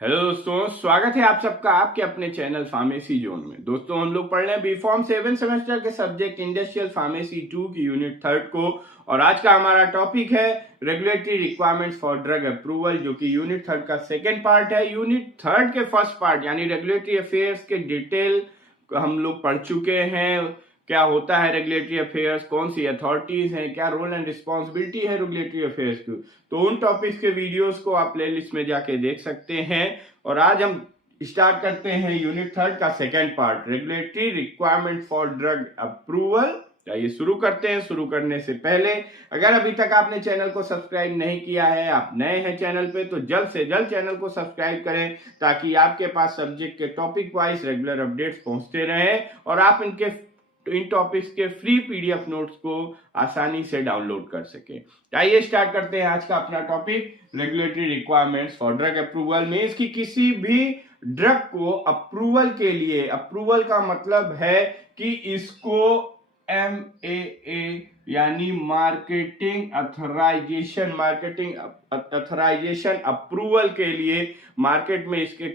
Hello दोस्तों, स्वागत है आप सबका आपके अपने चैनल फार्मेसी जोन में। दोस्तों, हम लोग पढ़ रहे हैं बीफॉर्म 7 सेमेस्टर के सब्जेक्ट इंडस्ट्रियल फार्मेसी 2 की यूनिट 3 को। और आज का हमारा टॉपिक है regulatory requirements for drug approval, जो कि यूनिट 3 का सेकेंड पार्ट है। यूनिट 3 के फर्स्ट पार्ट यानी रेगुलेटरी अफेयर्स के डिटेल हम लोग पढ़ चुके हैं। क्या होता है रेगुलेटरी अफेयर्स, कौन सी अथॉरिटीज हैं, क्या रोल एंड रिस्पॉन्सिबिलिटी है रेगुलेटरी अफेयर्स की, तो उन टॉपिक्स के वीडियोस को आप प्लेलिस्ट में जाके देख सकते हैं। और आज हम स्टार्ट करते हैं यूनिट 3 का second part, regulatory requirement for drug approval. चलिए शुरू करते हैं। शुरू करने से पहले अगर अभी तक आपने चैनल को सब्सक्राइब नहीं किया है, आप नए हैं चैनल पे, तो जल्द से जल्द चैनल को सब्सक्राइब करें ताकि आपके पास सब्जेक्ट के टॉपिक वाइज रेगुलर अपडेट्स पहुंचते रहें और आप इन टॉपिक्स के फ्री पीडीएफ नोट्स को आसानी से डाउनलोड कर सके। आइए स्टार्ट करते हैं आज का अपना topic, regulatory requirements for drug approval में। इसकी किसी भी ड्रग को अप्रूवल के लिए, अप्रूवल का मतलब है कि इसको MAA यानी मार्केटिंग अथोराइजेशन अप्रूवल के लिए, मार्केट में इसके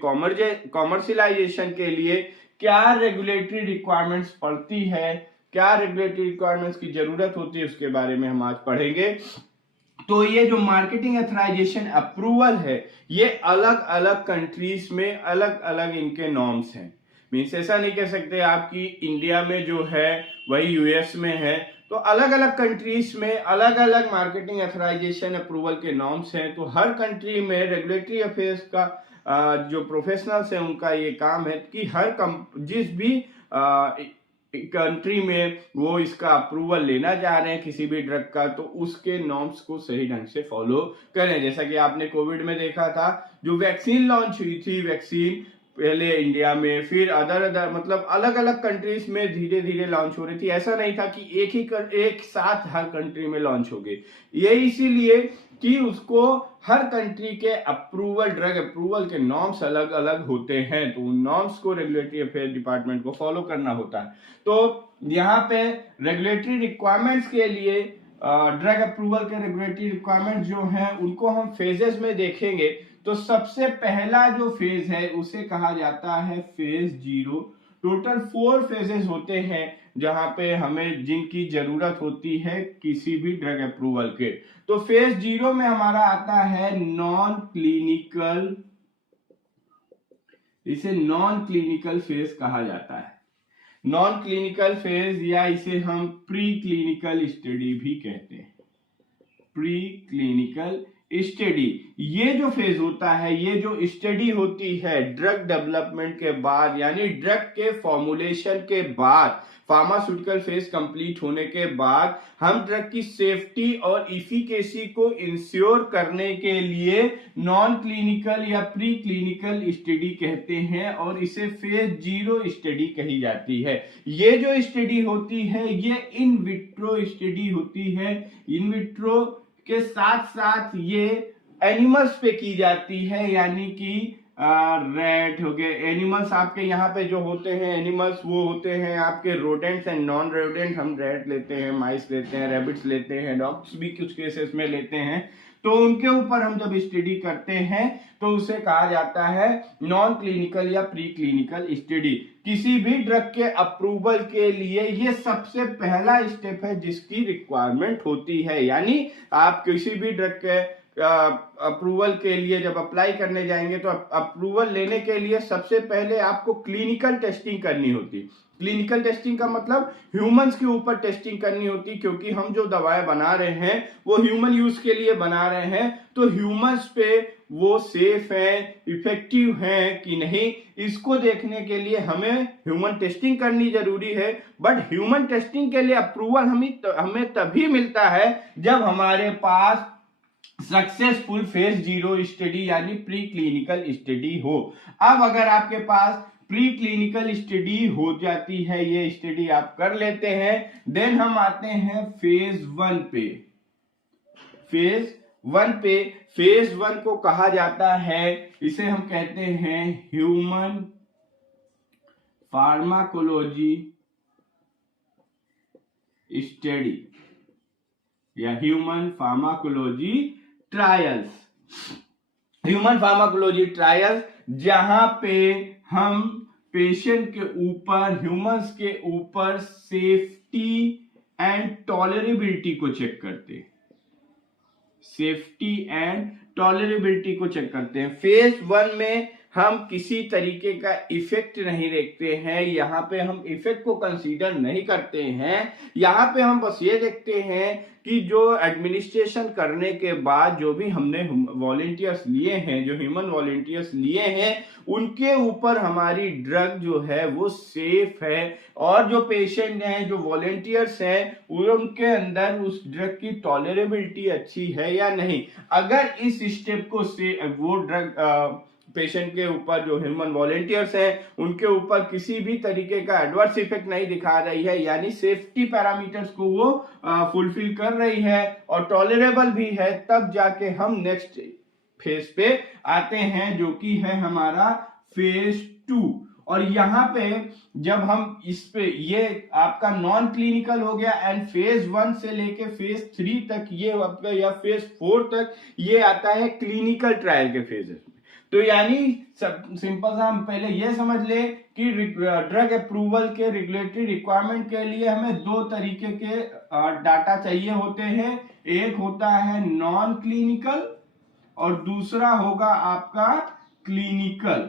कॉमर्शियलाइजेशन के लिए क्या रेगुलेटरी रिक्वायरमेंट्स पड़ती है, क्या रेगुलेटरी रिक्वायरमेंट्स की जरूरत होती है, उसके बारे में हम आज पढ़ेंगे। तो ये जो मार्केटिंग अथोराइजेशन अप्रूवल है, ये अलग अलग कंट्रीज में अलग अलग इनके नॉर्म्स हैं। मीन्स ऐसा नहीं कह सकते आपकी इंडिया में जो है वही यूएस में है, तो अलग अलग कंट्रीज में अलग अलग मार्केटिंग अथोराइजेशन अप्रूवल के नॉर्म्स हैं। तो हर कंट्री में रेगुलेटरी अफेयर्स का जो प्रोफेशनल्स हैं उनका ये काम है कि जिस भी कंट्री में वो इसका अप्रूवल लेना चाह रहे हैं किसी भी ड्रग का, तो उसके नॉर्म्स को सही ढंग से फॉलो करें। जैसा कि आपने कोविड में देखा था, जो वैक्सीन लॉन्च हुई थी, वैक्सीन पहले इंडिया में, फिर अदर मतलब अलग अलग कंट्रीज में धीरे धीरे लॉन्च हो रही थी। ऐसा नहीं था कि एक साथ हर कंट्री में लॉन्च हो गई। ये इसीलिए कि उसको हर कंट्री के अप्रूवल, ड्रग अप्रूवल के नॉर्म्स अलग अलग होते हैं, तो उन नॉर्म्स को रेगुलेटरी अफेयर डिपार्टमेंट को फॉलो करना होता है। तो यहाँ पे रेगुलेटरी रिक्वायरमेंट्स के लिए, ड्रग अप्रूवल के रेगुलेटरी रिक्वायरमेंट जो हैं उनको हम फेजेस में देखेंगे। तो सबसे पहला जो फेज है उसे कहा जाता है फेज 0। टोटल 4 फेजेस होते हैं जहां पे हमें जिनकी जरूरत होती है किसी भी ड्रग अप्रूवल के। तो फेज 0 में हमारा आता है नॉन क्लिनिकल, इसे नॉन क्लिनिकल फेज कहा जाता है। नॉन क्लिनिकल फेज या इसे हम प्री क्लिनिकल स्टडी भी कहते हैं। प्री क्लिनिकल स्टडी, ये जो फेज होता है, ये जो स्टडी होती है ड्रग डेवलपमेंट के बाद, यानी ड्रग के फॉर्मुलेशन के बाद, फार्मास्यूटिकल फेज कंप्लीट होने के बाद हम ड्रग की सेफ्टी और इफिकेसी को इंश्योर करने के लिए नॉन क्लिनिकल या प्री क्लिनिकल स्टडी कहते हैं और इसे फेज 0 स्टडी कही जाती है। ये जो स्टडी होती है ये इन विट्रो स्टडी होती है। इन विट्रो के साथ साथ ये एनिमल्स पे की जाती है, यानी कि रैट हो गए, एनिमल्स आपके यहाँ पे जो होते हैं एनिमल्स, वो होते हैं आपके रोडेंट्स एंड नॉन रोडेंट। हम रैट लेते हैं, माइस लेते हैं, रैबिट्स लेते हैं, डॉग्स भी कुछ केसेस में लेते हैं। तो उनके ऊपर हम जब स्टडी करते हैं तो उसे कहा जाता है नॉन क्लिनिकल या प्री क्लिनिकल स्टडी। किसी भी ड्रग के अप्रूवल के लिए ये सबसे पहला स्टेप है जिसकी रिक्वायरमेंट होती है। यानी आप किसी भी ड्रग के अप्रूवल के लिए जब अप्लाई करने जाएंगे तो अप्रूवल लेने के लिए सबसे पहले आपको क्लिनिकल टेस्टिंग करनी होती। क्लिनिकल टेस्टिंग का मतलब ह्यूमंस के ऊपर टेस्टिंग करनी होती, क्योंकि हम जो दवाएं बना रहे हैं वो ह्यूमन यूज के लिए बना रहे हैं। तो ह्यूमंस पे वो सेफ है, इफेक्टिव है कि नहीं, इसको देखने के लिए हमें ह्यूमन टेस्टिंग करनी जरूरी है। बट ह्यूमन टेस्टिंग के लिए अप्रूवल हमें तभी मिलता है जब हमारे पास सक्सेसफुल फेज 0 स्टडी यानी प्री क्लिनिकल स्टडी हो। अब अगर आपके पास प्री क्लिनिकल स्टडी हो जाती है, ये स्टडी आप कर लेते हैं, देन हम आते हैं फेज 1 पे। फेज 1 को कहा जाता है, इसे हम कहते हैं ह्यूमन फार्माकोलॉजी स्टडी या human pharmacology trials. Human pharmacology trial जहां पे हम पेशेंट के ऊपर, ह्यूमंस के ऊपर सेफ्टी एंड टॉलरेबिलिटी को चेक करते हैं, सेफ्टी एंड टॉलरेबिलिटी को चेक करते हैं। फेज 1 में हम किसी तरीके का इफेक्ट नहीं देखते हैं, यहाँ पे हम इफेक्ट को कंसीडर नहीं करते हैं। यहाँ पे हम बस ये देखते हैं कि जो एडमिनिस्ट्रेशन करने के बाद जो भी हमने वॉलेंटियर्स लिए हैं, जो ह्यूमन वॉलेंटियर्स लिए हैं, उनके ऊपर हमारी ड्रग जो है वो सेफ है, और जो पेशेंट हैं, जो वॉलेंटियर्स हैं, उनके अंदर उस ड्रग की टॉलरेबिलिटी अच्छी है या नहीं। अगर इस स्टेप को से वो ड्रग पेशेंट के ऊपर, जो ह्यूमन वॉलेंटियर्स हैं, उनके ऊपर किसी भी तरीके का एडवर्स इफेक्ट नहीं दिखा रही है, यानी सेफ्टी पैरामीटर्स को वो फुलफिल कर रही है और टॉलरेबल भी है, तब जाके हम नेक्स्ट फेज पे आते हैं, जो कि है हमारा फेज 2। और यहाँ पे जब हम इस पे, ये आपका नॉन क्लिनिकल हो गया, एंड फेज 1 से लेके फेज 3 तक ये आपका, या फेज 4 तक ये आता है क्लिनिकल ट्रायल के फेजेस। तो यानी सिंपल सा हम पहले ये समझ ले कि ड्रग अप्रूवल के रेगुलेटरी रिक्वायरमेंट के लिए हमें दो तरीके के डाटा चाहिए होते हैं। एक होता है नॉन क्लिनिकल और दूसरा होगा आपका क्लिनिकल।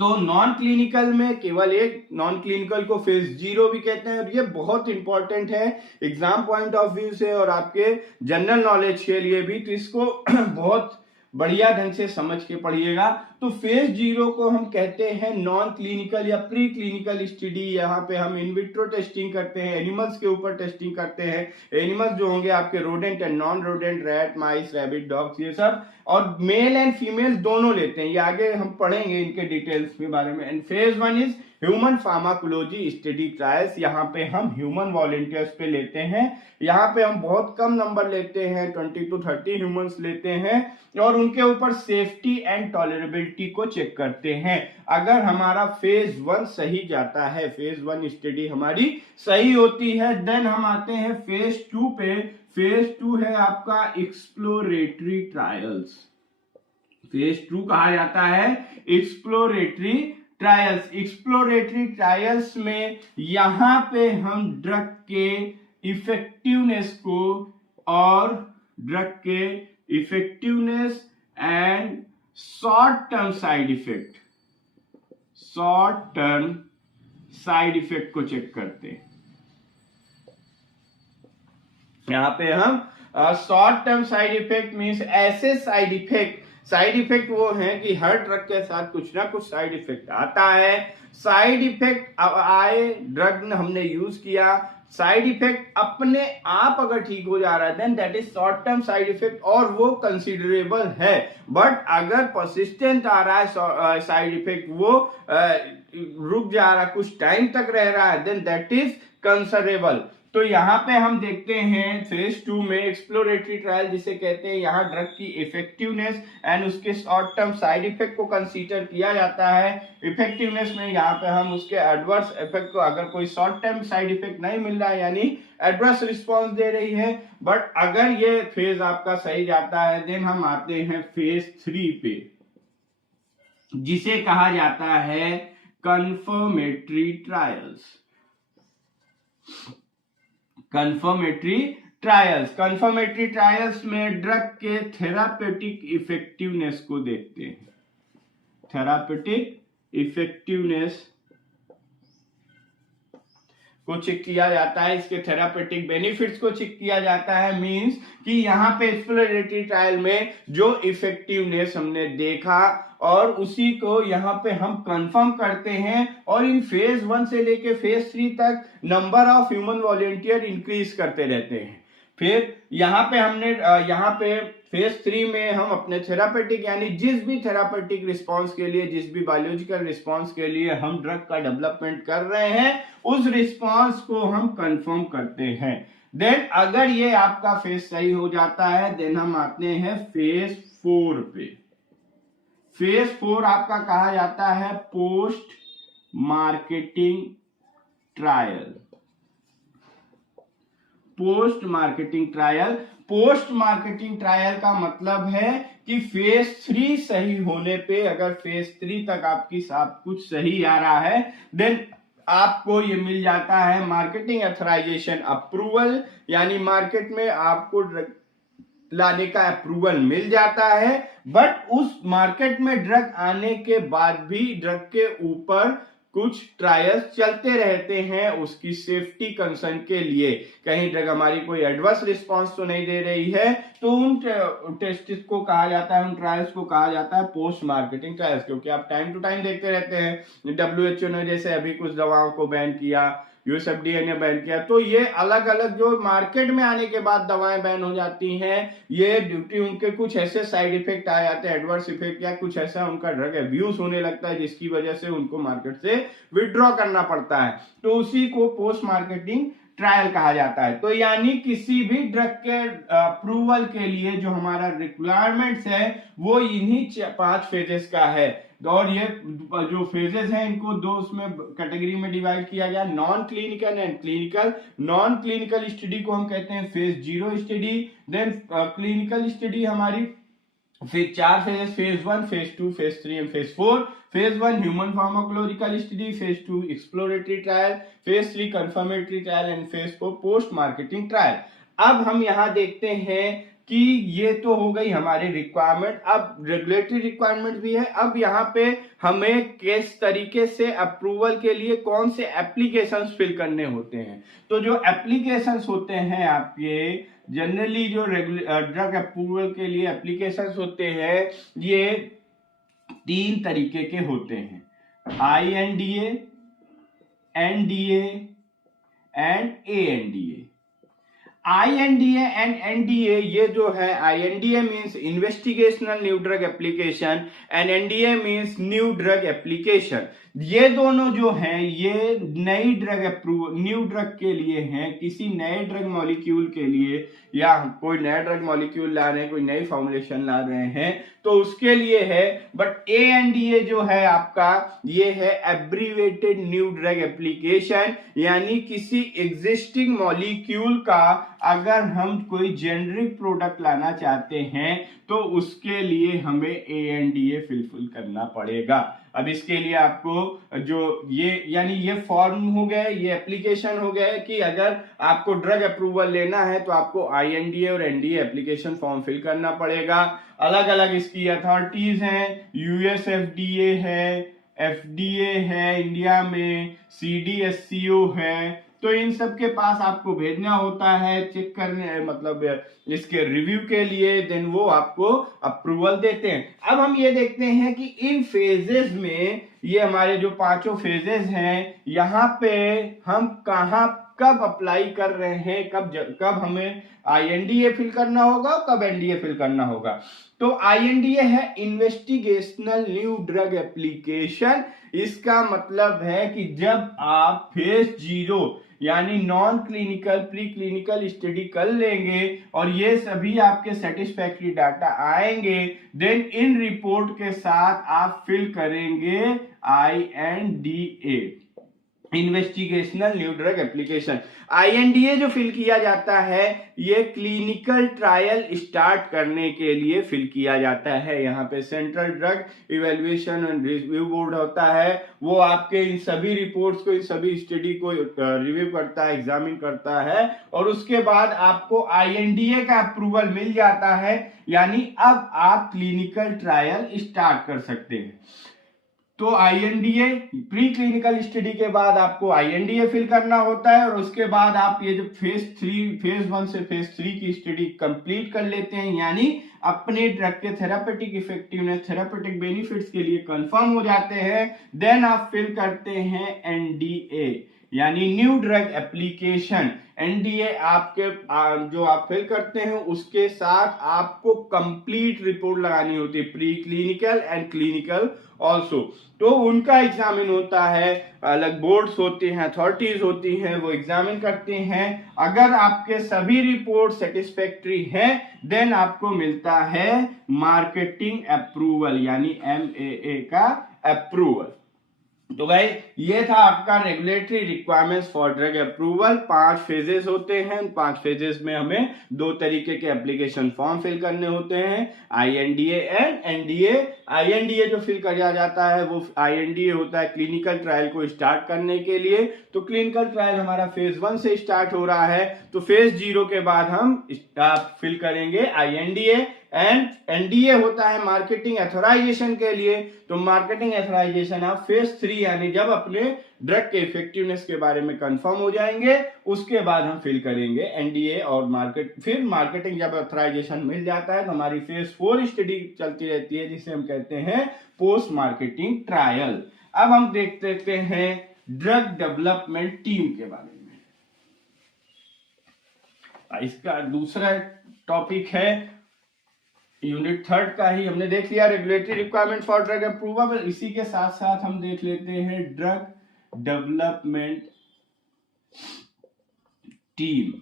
तो नॉन क्लिनिकल में केवल एक, नॉन क्लिनिकल को फेज 0 भी कहते हैं, और ये बहुत इंपॉर्टेंट है एग्जाम पॉइंट ऑफ व्यू से और आपके जनरल नॉलेज के लिए भी, तो इसको बहुत बढ़िया ढंग से समझ के पढ़िएगा। तो फेज 0 को हम कहते हैं नॉन क्लिनिकल या प्री क्लिनिकल स्टडी। यहाँ पे हम इन विट्रो टेस्टिंग करते हैं, एनिमल्स के ऊपर टेस्टिंग करते हैं। एनिमल्स जो होंगे आपके rodent and non rodent, rat, mice, rabbit, dogs, ये सब, और मेल एंड फीमेल दोनों लेते हैं। ये आगे हम पढ़ेंगे इनके डिटेल्स के बारे में। And phase 1 is human pharmacology study trials. यहाँ पे हम ह्यूमन वॉलेंटियर्स पे लेते हैं। यहाँ पे हम बहुत कम नंबर लेते हैं, 20 to 30 ह्यूमंस लेते हैं, और उनके ऊपर सेफ्टी एंड टॉलरेबिलिटी को चेक करते हैं। अगर हमारा फेज 1 सही जाता है, फेज 1 स्टडी हमारी सही होती है, देन हम आते हैं फेज 2 पे। फेज 2 है आपका एक्सप्लोरेटरी ट्रायल्स। फेज 2 कहा जाता है एक्सप्लोरेटरी ट्रायल्स। एक्सप्लोरेटरी ट्रायल्स में यहां पे हम ड्रग के इफेक्टिवनेस को, और ड्रग के effectiveness and short term side effect, short term side effect को चेक करते हैं। यहां पे हम short term side effect means ऐसे साइड इफेक्ट वो हैं कि हर ड्रग के साथ कुछ ना कुछ साइड इफेक्ट आता है। साइड इफेक्ट आए, ड्रग हमने यूज किया, साइड इफेक्ट अपने आप अगर ठीक हो जा रहा है, then that is short term side effect, और वो कंसीडरेबल है। बट अगर परसिस्टेंट आ रहा है साइड इफेक्ट, वो रुक जा रहा है, कुछ टाइम तक रह रहा है, देन दैट इज कंसरेबल। तो यहाँ पे हम देखते हैं फेज 2 में एक्सप्लोरेटरी ट्रायल जिसे कहते हैं, यहाँ ड्रग की इफेक्टिवनेस एंड उसके शॉर्ट टर्म साइड इफेक्ट को कंसीडर किया जाता है। इफेक्टिवनेस में यहाँ पे हम उसके एडवर्स इफेक्ट को, अगर कोई शॉर्ट टर्म साइड इफेक्ट नहीं मिल रहा है यानी एडवर्स रिस्पॉन्स दे रही है, बट अगर ये फेज आपका सही जाता है, देन हम आते हैं फेज 3 पे, जिसे कहा जाता है कंफर्मेटरी ट्रायल्स। कंफर्मेटरी ट्रायल्स में ड्रग के थेरापेटिक इफेक्टिवनेस को देखते हैं। थेरापेटिक इफेक्टिवनेस को चेक किया जाता है, इसके थेरापेटिक बेनिफिट्स को चेक किया जाता है। मींस कि यहाँ पे एक्सप्लोरेटरी ट्रायल में जो इफेक्टिवनेस हमने देखा, और उसी को यहाँ पे हम कंफर्म करते हैं, और इन फेज 1 से लेके फेज 3 तक number of human volunteer increase करते रहते हैं। फिर यहाँ पे फेज 3 में हम अपने थेरापेटिक, यानी जिस भी थेरापेटिक रिस्पांस के लिए, जिस भी बायोलॉजिकल रिस्पांस के लिए हम ड्रग का डेवलपमेंट कर रहे हैं, उस रिस्पांस को हम कंफर्म करते हैं। देन अगर ये आपका फेज सही हो जाता है, देन हम आते हैं फेज 4 पे। फेज 4 आपका कहा जाता है post marketing trial. Post marketing trial का मतलब है कि फेज 3 सही होने पे, अगर फेज 3 तक आपकी सब कुछ सही आ रहा है, देन आपको ये मिल जाता है मार्केटिंग ऑथराइजेशन अप्रूवल, यानी मार्केट में आपको ड्रग लाने का अप्रूवल मिल जाता है। बट उस मार्केट में ड्रग आने के बाद भी ड्रग के ऊपर कुछ ट्रायल्स चलते रहते हैं उसकी सेफ्टी कंसर्न के लिए। कहीं ड्रग हमारी कोई एडवर्स रिस्पांस तो नहीं दे रही है, तो उन टेस्ट को कहा जाता है, उन ट्रायल्स को कहा जाता है पोस्ट मार्केटिंग ट्रायल्स। क्योंकि आप टाइम टू टाइम देखते रहते हैं, WHO ने जैसे अभी कुछ दवाओं को बैन किया, यूएसएफडीए ने बैन किया, तो ये अलग अलग जो मार्केट में आने के बाद दवाएं बैन हो जाती हैं, ये ड्यूटी उनके कुछ ऐसे साइड इफेक्ट आ जाते हैं, एडवर्स इफेक्ट, या कुछ ऐसा उनका ड्रग अब्यूज होने लगता है जिसकी वजह से उनको मार्केट से विड्रॉ करना पड़ता है, तो उसी को पोस्ट मार्केटिंग ट्रायल कहा जाता है। तो यानी किसी भी ड्रग के अप्रूवल के लिए जो हमारा रिक्वायरमेंट्स है वो इन्हीं 5 फेजेस का है। और ये जो फेजेस हैं इनको दो उसमें कैटेगरी में डिवाइड किया गया, non clinical and clinical. Non clinical study को हम कहते हैं phase 0 study. Then clinical study हमारी फिर 4 phases, phase 1, phase 2, phase 3 and phase 4। Phase 1 human pharmacological study, phase 2 exploratory trial, phase 3 confirmatory trial and phase 4 post marketing trial. अब हम यहां देखते हैं कि ये तो हो गई हमारी रिक्वायरमेंट, अब रेगुलेटरी रिक्वायरमेंट भी है। अब यहाँ पे हमें किस तरीके से अप्रूवल के लिए कौन से एप्लीकेशंस फिल करने होते हैं। तो जो एप्लीकेशंस होते हैं आपके जनरली जो ड्रग अप्रूवल के लिए एप्लीकेशंस होते हैं ये 3 तरीके के होते हैं, INDA, NDA and ANDA। INDA and NDA, ये जो है INDA means investigational new drug application and NDA means new drug application. ये दोनों जो हैं ये नई ड्रग अप्रूवल, न्यू ड्रग के लिए हैं, किसी नए ड्रग मॉलिक्यूल के लिए, या कोई नया ड्रग मॉलिक्यूल ला रहे हैं, कोई नई फॉर्मुलेशन ला रहे हैं तो उसके लिए है। बट ANDA जो है आपका ये है एब्रीवेटेड न्यू ड्रग एप्लीकेशन, यानी किसी एग्जिस्टिंग मॉलिक्यूल का अगर हम कोई जेनरिक प्रोडक्ट लाना चाहते हैं तो उसके लिए हमें ANDA फिलफिल करना पड़ेगा। अब इसके लिए आपको जो ये यानी ये फॉर्म हो गया, ये एप्लीकेशन हो गया कि अगर आपको ड्रग अप्रूवल लेना है तो आपको INDA और NDA एप्लीकेशन फॉर्म फिल करना पड़ेगा। अलग अलग इसकी अथॉरिटीज हैं, USFDA है, FDA है इंडिया में, CDSCO है, तो इन सब के पास आपको भेजना होता है चेक करने, मतलब इसके रिव्यू के लिए, देन वो आपको अप्रूवल देते हैं। अब हम ये देखते हैं कि इन फेजेस में, ये हमारे जो 5 फेजेस हैं, यहाँ पे हम कहाँ कब अप्लाई कर रहे हैं, कब हमें INDA फिल करना होगा, कब NDA फिल करना होगा। तो INDA है इन्वेस्टिगेशनल न्यू ड्रग एप्लीकेशन। इसका मतलब है कि जब आप फेज 0 यानी non clinical pre clinical study कर लेंगे और ये सभी आपके सेटिस्फैक्टरी डाटा आएंगे, देन इन रिपोर्ट के साथ आप फिल करेंगे INDA, investigational new drug application. INDA जो फिल किया जाता है ये क्लिनिकल ट्रायल स्टार्ट करने के लिए फिल किया जाता है। यहाँ पे central drug evaluation and review board होता है, वो आपके इन सभी रिपोर्ट्स को, इन सभी स्टडी को रिव्यू करता है, एग्जामिन करता है, और उसके बाद आपको INDA का अप्रूवल मिल जाता है, यानी अब आप क्लिनिकल ट्रायल स्टार्ट कर सकते हैं। तो INDA प्री क्लिनिकल स्टडी के बाद आपको INDA फिल करना होता है, और उसके बाद आप ये जो फेज 1 से फेज 3 की स्टडी कंप्लीट कर लेते हैं, यानी अपने ड्रग के थेरापेटिक इफेक्टिवनेस, थेरापेटिक बेनिफिट्स के लिए कंफर्म हो जाते हैं, देन आप फिल करते हैं NDA यानी न्यू ड्रग एप्लीकेशन। NDA आपके जो आप फिल करते हैं उसके साथ आपको कंप्लीट रिपोर्ट लगानी होती है, pre clinical and clinical also. तो उनका एग्जामिन होता है, अलग बोर्ड्स होते हैं, अथॉरिटीज होती हैं, वो एग्जामिन करते हैं। अगर आपके सभी रिपोर्ट सेटिस्फैक्टरी हैं देन आपको मिलता है मार्केटिंग अप्रूवल यानी MAA का अप्रूवल। तो भाई ये था आपका regulatory requirements for drug approval. 5 phases होते हैं। 5 फेजेस में हमें 2 तरीके के एप्लीकेशन फॉर्म फिल करने होते हैं, INDA एंड NDA। INDA जो फिल किया जाता है वो INDA होता है क्लिनिकल ट्रायल को स्टार्ट करने के लिए। तो क्लिनिकल ट्रायल हमारा फेज 1 से स्टार्ट हो रहा है, तो फेज 0 के बाद हम फिल करेंगे INDA। एंड NDA होता है मार्केटिंग एथोराइजेशन के लिए। तो मार्केटिंग एथोराइजेशन आप फेज 3 यानी जब अपने ड्रग के इफेक्टिवनेस के बारे में कंफर्म हो जाएंगे उसके बाद हम फिल करेंगे NDA और फिर मार्केटिंग जब एथोराइजेशन मिल जाता है तो हमारी फेज 4 स्टडी चलती रहती है जिसे हम कहते हैं पोस्ट मार्केटिंग ट्रायल। अब हम देखते हैं ड्रग डेवलपमेंट टीम के बारे में। इसका दूसरा टॉपिक है यूनिट 3 का ही हमने देख लिया, regulatory requirement for drug approval. इसी के साथ साथ हम देख लेते हैं drug development team.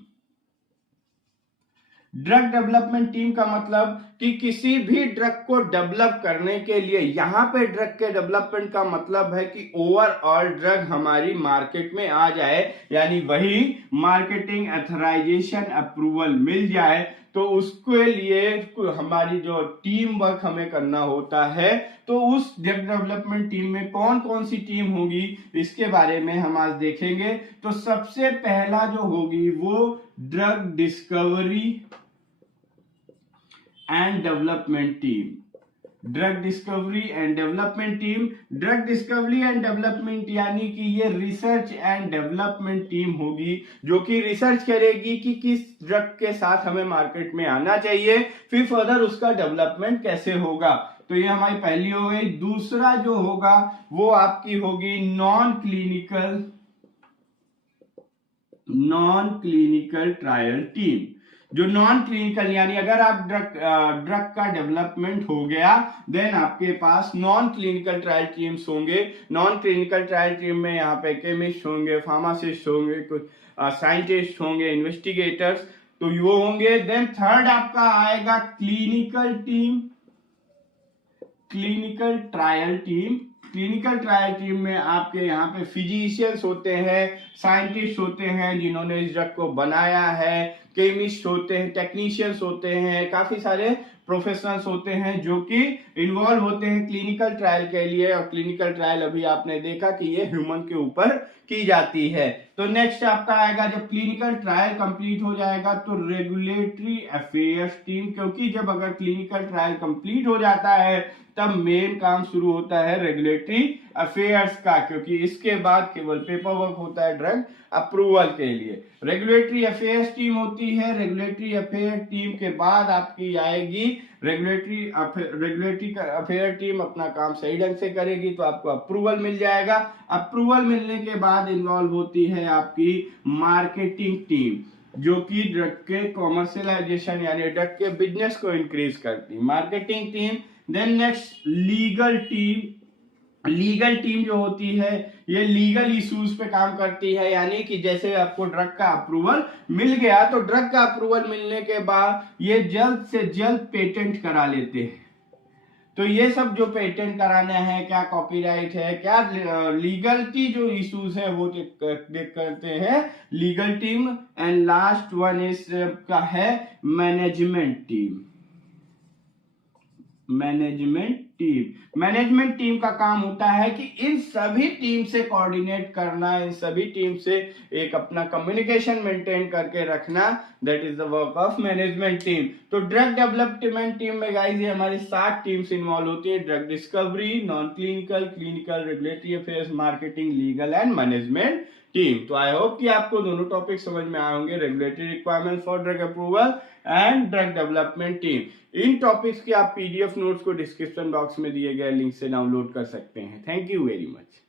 Drug development team का मतलब कि किसी भी ड्रग को डेवलप करने के लिए, यहां पे ड्रग के डेवलपमेंट का मतलब है कि ओवरऑल ड्रग हमारी मार्केट में आ जाए, यानी वही मार्केटिंग एथोराइजेशन अप्रूवल मिल जाए। तो उसके लिए हमारी जो टीम वर्क हमें करना होता है। तो उस ड्रग डेवलपमेंट टीम में कौन कौन सी टीम होगी इसके बारे में हम आज देखेंगे। तो सबसे पहला जो होगी वो drug discovery and development team. Drug discovery and development team. Drug discovery and development यानी कि ये रिसर्च एंड डेवलपमेंट टीम होगी जो कि रिसर्च करेगी कि किस ड्रग के साथ हमें मार्केट में आना चाहिए, फिर फर्दर उसका डेवलपमेंट कैसे होगा। तो ये हमारी पहली हो गई। दूसरा जो होगा वो आपकी होगी नॉन क्लिनिकल ट्रायल टीम। जो नॉन क्लिनिकल यानी अगर आप ड्रग का डेवलपमेंट हो गया देन आपके पास नॉन क्लिनिकल ट्रायल टीम्स होंगे। नॉन क्लिनिकल ट्रायल टीम में यहाँ पे केमिस्ट होंगे, फार्मासिस्ट होंगे, कुछ साइंटिस्ट होंगे, इन्वेस्टिगेटर्स, तो वो होंगे। देन थर्ड आपका आएगा clinical trial team. Clinical trial team में आपके यहाँ पे फिजिशियंस होते हैं, साइंटिस्ट होते हैं जिन्होंने इस ड्रग को बनाया है, केमिस्ट होते हैं, टेक्नीशियंस होते हैं, काफी सारे प्रोफेशनल्स होते हैं जो कि इन्वॉल्व होते हैं क्लिनिकल ट्रायल के लिए। और क्लिनिकल ट्रायल अभी आपने देखा कि ये ह्यूमन के ऊपर की जाती है। तो नेक्स्ट आपका आएगा जब क्लिनिकल ट्रायल कंप्लीट हो जाएगा तो रेगुलेटरी अफेयर्स टीम, क्योंकि जब अगर क्लिनिकल ट्रायल कंप्लीट हो जाता है तब मेन काम शुरू होता है रेगुलेटरी अफेयर्स का, क्योंकि इसके बाद केवल पेपर वर्क होता है ड्रग अप्रूवल के लिए। रेगुलेटरी अफेयर्स टीम होती है। रेगुलेटरी अफेयर टीम के बाद आपकी आएगी रेगुलेटरी अफेयर टीम अपना काम सही ढंग से करेगी तो आपको अप्रूवल मिल जाएगा। अप्रूवल मिलने के बाद इन्वॉल्व होती है आपकी मार्केटिंग टीम जो कि ड्रग के कॉमर्शियलाइजेशन यानी ड्रग के बिजनेस को इंक्रीज करती है, marketing team. Then next legal team जो होती है ये लीगल इश्यूज पे काम करती है, यानी कि जैसे आपको ड्रग का अप्रूवल मिल गया तो ड्रग का अप्रूवल मिलने के बाद ये जल्द से जल्द पेटेंट करा लेते हैं। तो ये सब जो पेटेंट कराना है, क्या कॉपीराइट है, क्या लीगलिटी जो इश्यूज है वो चेक करते हैं legal team. And last one is का है मैनेजमेंट टीम का काम होता है कि इन सभी टीम से कोऑर्डिनेट करना, इन सभी टीम से एक अपना कम्युनिकेशन मेंटेन करके रखना, that is the work of management team. तो ड्रग डेवलपमेंट टीम में गाइस ये हमारी 7 टीम्स इन्वॉल्व होती है, drug discovery, non clinical, regulatory affairs, marketing, legal and management team. तो आई होप कि आपको दोनों टॉपिक समझ में आए होंगे, regulatory requirement for drug approval and drug development team. In topics के आप PDF नोट्स को डिस्क्रिप्शन बॉक्स में दिए गए लिंक से डाउनलोड कर सकते हैं। Thank you very much.